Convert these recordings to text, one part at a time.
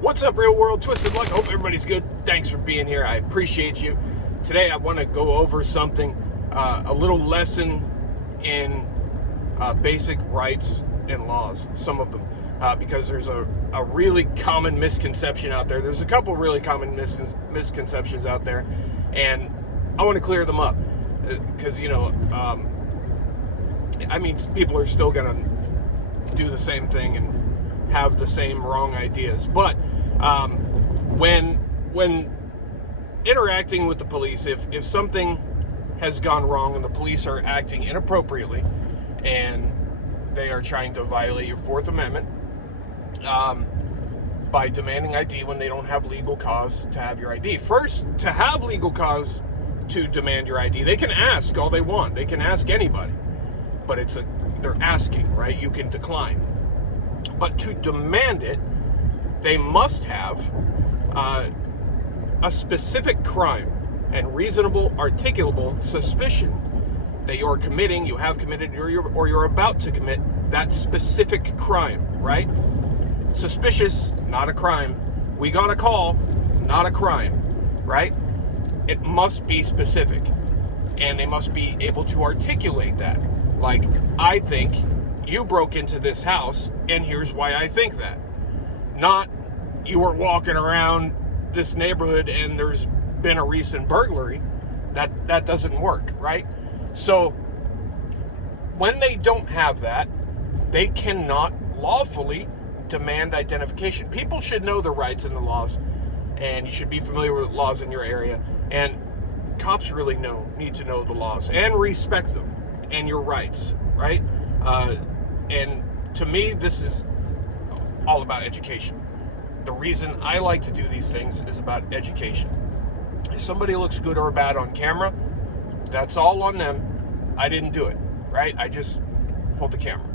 What's up, real world twisted luck? Hope everybody's good. Thanks for being here. I appreciate you. Today I want to go over something, a little lesson in basic rights and laws, some of them, because there's a really common misconception out there. There's a couple really common misconceptions out there, and I want to clear them up because, people are still going to do the same thing and have the same wrong ideas. But when interacting with the police, if something has gone wrong and the police are acting inappropriately and they are trying to violate your Fourth Amendment by demanding ID when they don't have legal cause to have your ID. First, to have legal cause to demand your ID, they can ask all they want. They can ask anybody, but they're asking, right? You can decline. But to demand it, they must have a specific crime and reasonable, articulable suspicion that you're committing, you have committed, or you're about to commit that specific crime, right? Suspicious, not a crime. We got a call, not a crime, right? It must be specific, and they must be able to articulate that. Like, I think you broke into this house, and here's why I think that. Not, you were walking around this neighborhood and there's been a recent burglary. That doesn't work, right? So when they don't have that, they cannot lawfully demand identification. People should know the rights and the laws, and you should be familiar with laws in your area, and cops really need to know the laws and respect them and your rights, right? And to me, this is all about education. The reason I like to do these things is about education. If somebody looks good or bad on camera, that's all on them. I didn't do it, right? I just hold the camera.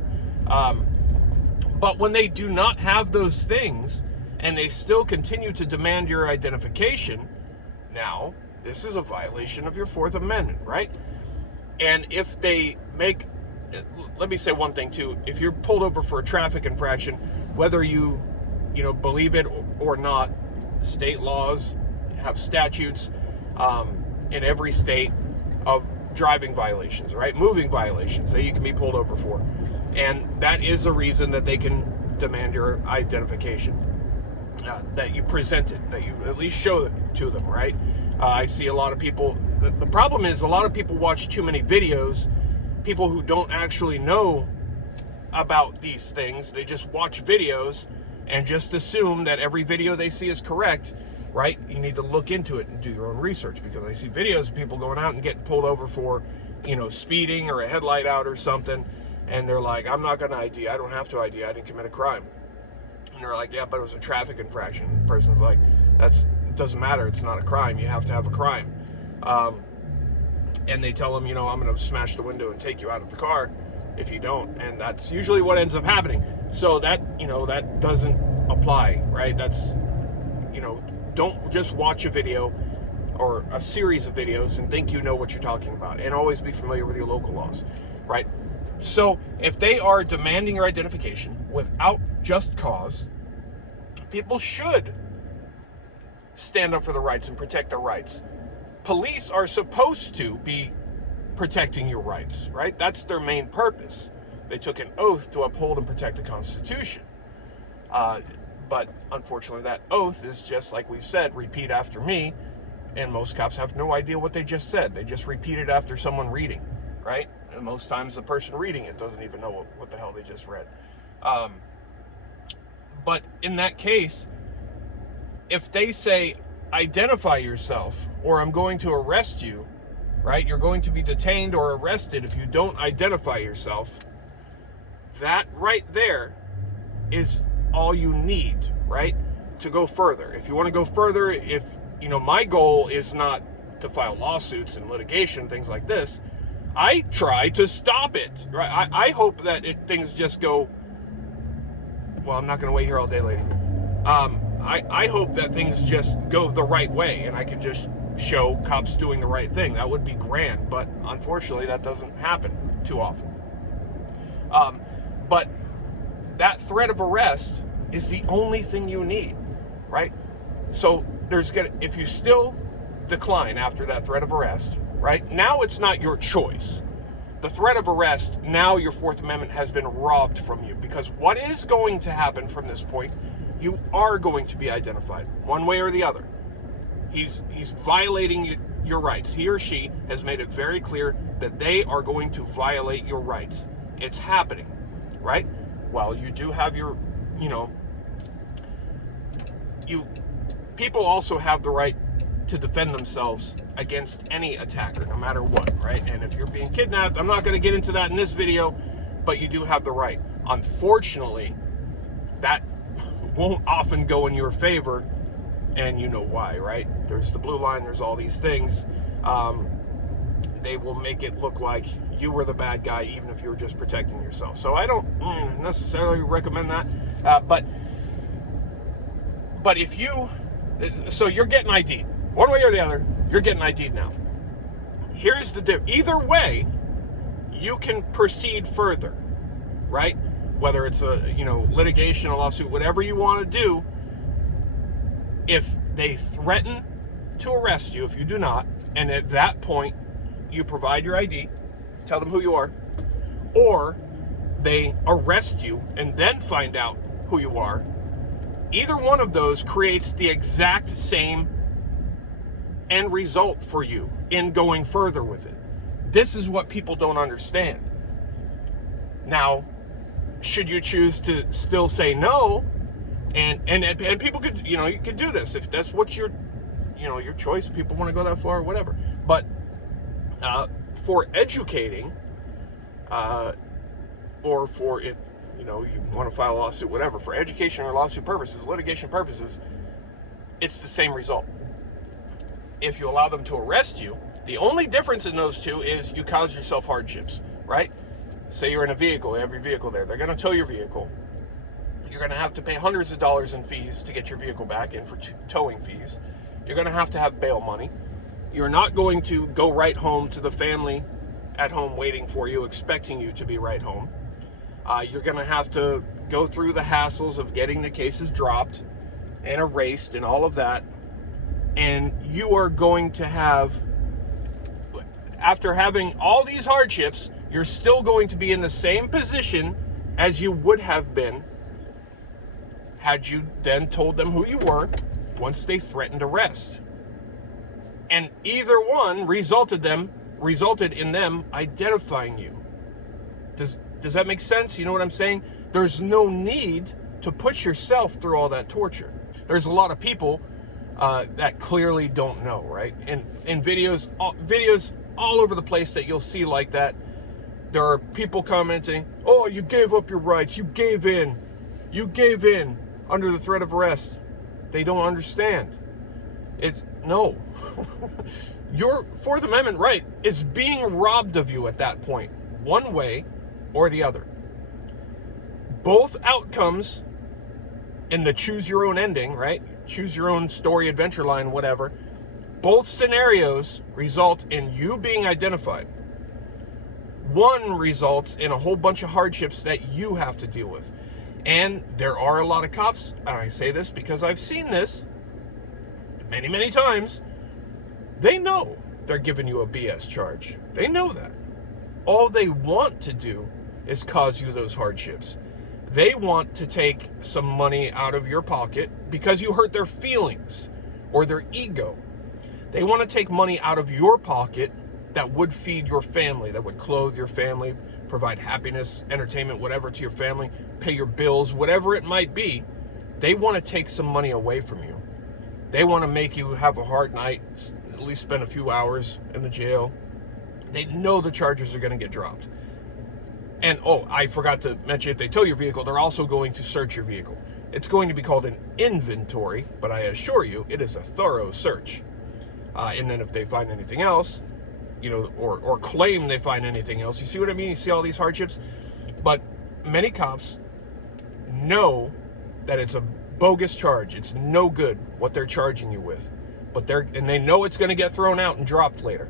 But when they do not have those things and they still continue to demand your identification, now this is a violation of your Fourth Amendment, right? And if they let me say one thing too. If you're pulled over for a traffic infraction, whether you believe it or not, state laws have statutes in every state of driving violations, right? Moving violations that you can be pulled over for. And that is a reason that they can demand your identification, that you present it, that you at least show it to them, right? I see a lot of people, the problem is a lot of people watch too many videos, people who don't actually know about these things. They just watch videos and just assume that every video they see is correct, right? You need to look into it and do your own research, because I see videos of people going out and getting pulled over for, speeding or a headlight out or something, and they're like, I'm not going to ID, I don't have to ID, I didn't commit a crime. And they're like, yeah, but it was a traffic infraction. The person's like, it doesn't matter, it's not a crime, you have to have a crime. And they tell them, I'm going to smash the window and take you out of the car if you don't. And that's usually what ends up happening. So that doesn't apply, right? That's, don't just watch a video or a series of videos and think you know what you're talking about. And always be familiar with your local laws, right? So if they are demanding your identification without just cause, people should stand up for the rights and protect their rights. Police are supposed to be protecting your rights, right? That's their main purpose. They took an oath to uphold and protect the Constitution. But unfortunately, that oath is just, like we've said, repeat after me, and most cops have no idea what they just said. They just repeat it after someone reading, right? And most times the person reading it doesn't even know what the hell they just read. But in that case, if they say, identify yourself, or I'm going to arrest you, right? You're going to be detained or arrested if you don't identify yourself. That right there is all you need, right? To go further. If you want to go further, my goal is not to file lawsuits and litigation, things like this. I try to stop it, right? I hope that things just go, well, I'm not going to wait here all day, lady. I hope that things just go the right way and I can just show cops doing the right thing. That would be grand, but unfortunately that doesn't happen too often. But that threat of arrest is the only thing you need. right? So if you still decline after that threat of arrest, right? Now it's not your choice. The threat of arrest, now your Fourth Amendment has been robbed from you, because what is going to happen from this point, you are going to be identified one way or the other. He's violating your rights. He or she has made it very clear that they are going to violate your rights. It's happening, right? Well, you do have your, people also have the right to defend themselves against any attacker, no matter what, right? And if you're being kidnapped, I'm not going to get into that in this video, but you do have the right. Unfortunately, that won't often go in your favor, and you know why, right? There's the blue line, there's all these things. They will make it look like you were the bad guy, even if you were just protecting yourself. So I don't necessarily recommend that, but if so you're getting ID'd. One way or the other, you're getting ID'd now. Here's the difference. Either way, you can proceed further, right? Whether it's a, litigation, a lawsuit, whatever you want to do. If they threaten to arrest you, if you do not, and at that point, you provide your ID, tell them who you are, or they arrest you and then find out who you are, either one of those creates the exact same end result for you in going further with it. This is what people don't understand. Now, should you choose to still say no, and people could, you could do this if that's what your choice. People want to go that far, whatever. But for educating, or for if you want to file a lawsuit, whatever, for education or lawsuit purposes, litigation purposes, it's the same result. If you allow them to arrest you, the only difference in those two is you cause yourself hardships, right? Say you're in a vehicle, you have your vehicle there. They're going to tow your vehicle. You're going to have to pay hundreds of dollars in fees to get your vehicle back and for towing fees. You're going to have bail money. You're not going to go right home to the family at home waiting for you, expecting you to be right home. You're going to have to go through the hassles of getting the cases dropped and erased and all of that. And you are going to have, after having all these hardships, you're still going to be in the same position as you would have been had you then told them who you were once they threatened arrest. And either one resulted in them identifying you. Does that make sense? You know what I'm saying? There's no need to put yourself through all that torture. There's a lot of people that clearly don't know, right? And videos all over the place that you'll see like that, there are people commenting, "Oh, you gave up your rights. You gave in under the threat of arrest." They don't understand. No. Your Fourth Amendment right is being robbed of you at that point, one way or the other. Both outcomes in the choose your own ending, right? Choose your own story, adventure line, whatever. Both scenarios result in you being identified. One results in a whole bunch of hardships that you have to deal with. And there are a lot of cops, and I say this because I've seen this many, many times. They know they're giving you a BS charge. They know that. All they want to do is cause you those hardships. They want to take some money out of your pocket because you hurt their feelings or their ego. They want to take money out of your pocket that would feed your family, that would clothe your family, provide happiness, entertainment, whatever to your family, pay your bills, whatever it might be. They want to take some money away from you. They want to make you have a hard night, at least spend a few hours in the jail. They know the charges are going to get dropped. And, I forgot to mention, if they tow your vehicle, they're also going to search your vehicle. It's going to be called an inventory, but I assure you, it is a thorough search. And then if they find anything else, or claim they find anything else, you see what I mean? You see all these hardships? But many cops know that it's a bogus charge. It's no good what they're charging you with. And they know it's going to get thrown out and dropped later.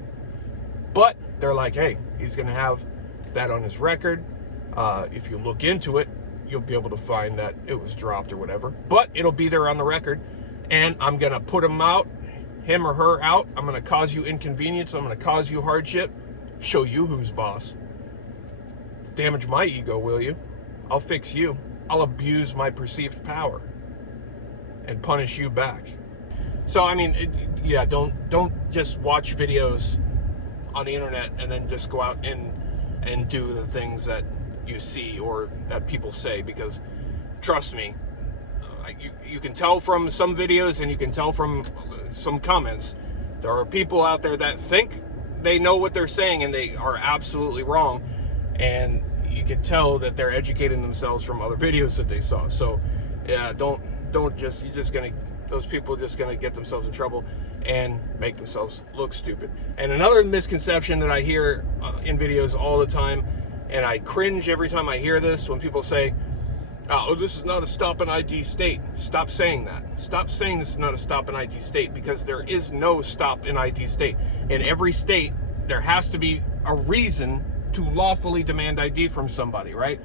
But they're like, hey, he's going to have that on his record. If you look into it, you'll be able to find that it was dropped or whatever. But it'll be there on the record. and I'm going to put him or her out. I'm going to cause you inconvenience. I'm going to cause you hardship. Show you who's boss. Damage my ego, will you? I'll fix you. I'll abuse my perceived power and punish you back. So, I mean, yeah, don't just watch videos on the internet and then just go out and do the things that you see or that people say, because trust me, you can tell from some videos and you can tell from some comments, there are people out there that think they know what they're saying and they are absolutely wrong, and you can tell that they're educating themselves from other videos that they saw. So yeah, those people are just gonna get themselves in trouble and make themselves look stupid. And another misconception that I hear in videos all the time, and I cringe every time I hear this, when people say, oh, this is not a stop and ID state. Stop saying that. Stop saying this is not a stop and ID state, because there is no stop and ID state. In every state, there has to be a reason to lawfully demand ID from somebody, right?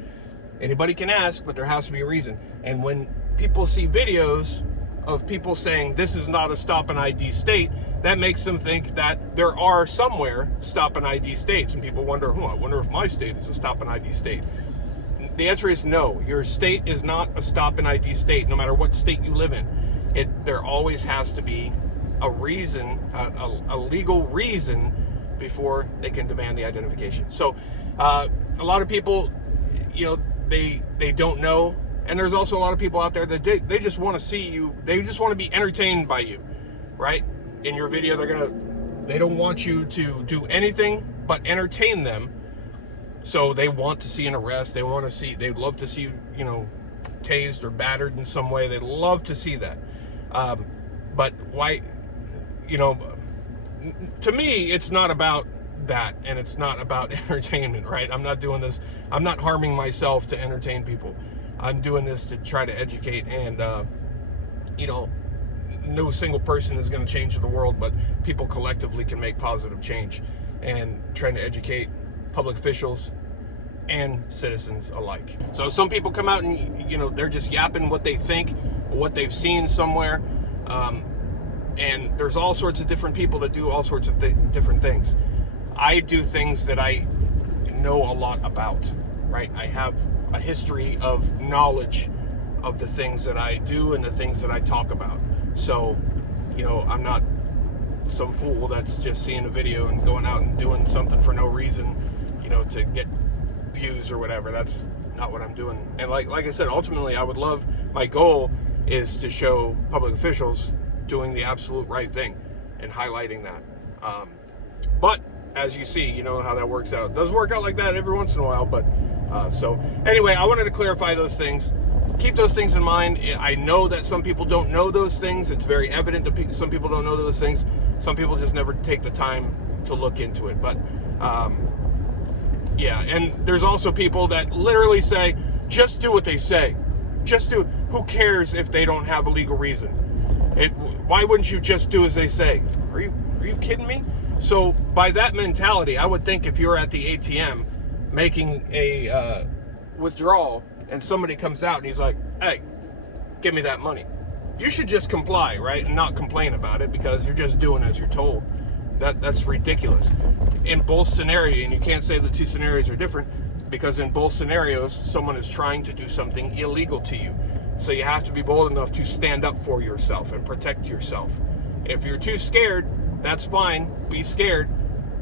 Anybody can ask, but there has to be a reason. And when people see videos of people saying this is not a stop and ID state, that makes them think that there are somewhere stop and ID states. And people wonder, I wonder if my state is a stop and ID state. The answer is no. Your state is not a stop and ID state, no matter what state you live in. There always has to be a reason, a legal reason, before they can demand the identification. So a lot of people, they don't know. And there's also a lot of people out there that they just want to see you. They just want to be entertained by you, right? In your video, they don't want you to do anything but entertain them. So they want to see an arrest. They'd love to see you, tased or battered in some way. They'd love to see that. But why, to me, it's not about that, and it's not about entertainment, right? I'm not doing this. I'm not harming myself to entertain people. I'm doing this to try to educate, and no single person is going to change the world, but people collectively can make positive change, and trying to educate public officials and citizens alike. So some people come out and they're just yapping what they think, what they've seen somewhere, and there's all sorts of different people that do all sorts of different things. I do things that I know a lot about, right? I have a history of knowledge of the things that I do and the things that I talk about. So, I'm not some fool that's just seeing a video and going out and doing something for no reason, to get views or whatever. That's not what I'm doing. And like I said, ultimately, my goal is to show public officials doing the absolute right thing and highlighting that. But as you see, you know how that works out. It does work out like that every once in a while, but so anyway, I wanted to clarify those things. Keep those things in mind. I know that some people don't know those things. It's very evident that some people don't know those things. Some people just never take the time to look into it. But yeah, and there's also people that literally say, just do what they say. Just do. Who cares if they don't have a legal reason? Why wouldn't you just do as they say? Are you kidding me? So by that mentality, I would think if you're at the ATM making a withdrawal and somebody comes out and he's like, hey, give me that money, you should just comply, right? And not complain about it, because you're just doing as you're told. That's ridiculous. In both scenarios, and you can't say the two scenarios are different, because in both scenarios, someone is trying to do something illegal to you. So you have to be bold enough to stand up for yourself and protect yourself. If you're too scared, that's fine, be scared,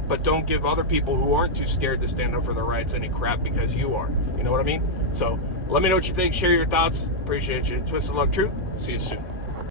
but don't give other people who aren't too scared to stand up for their rights any crap because you are. You know what I mean? So let me know what you think. Share your thoughts. Appreciate you. Twisted Love Truth. See you soon.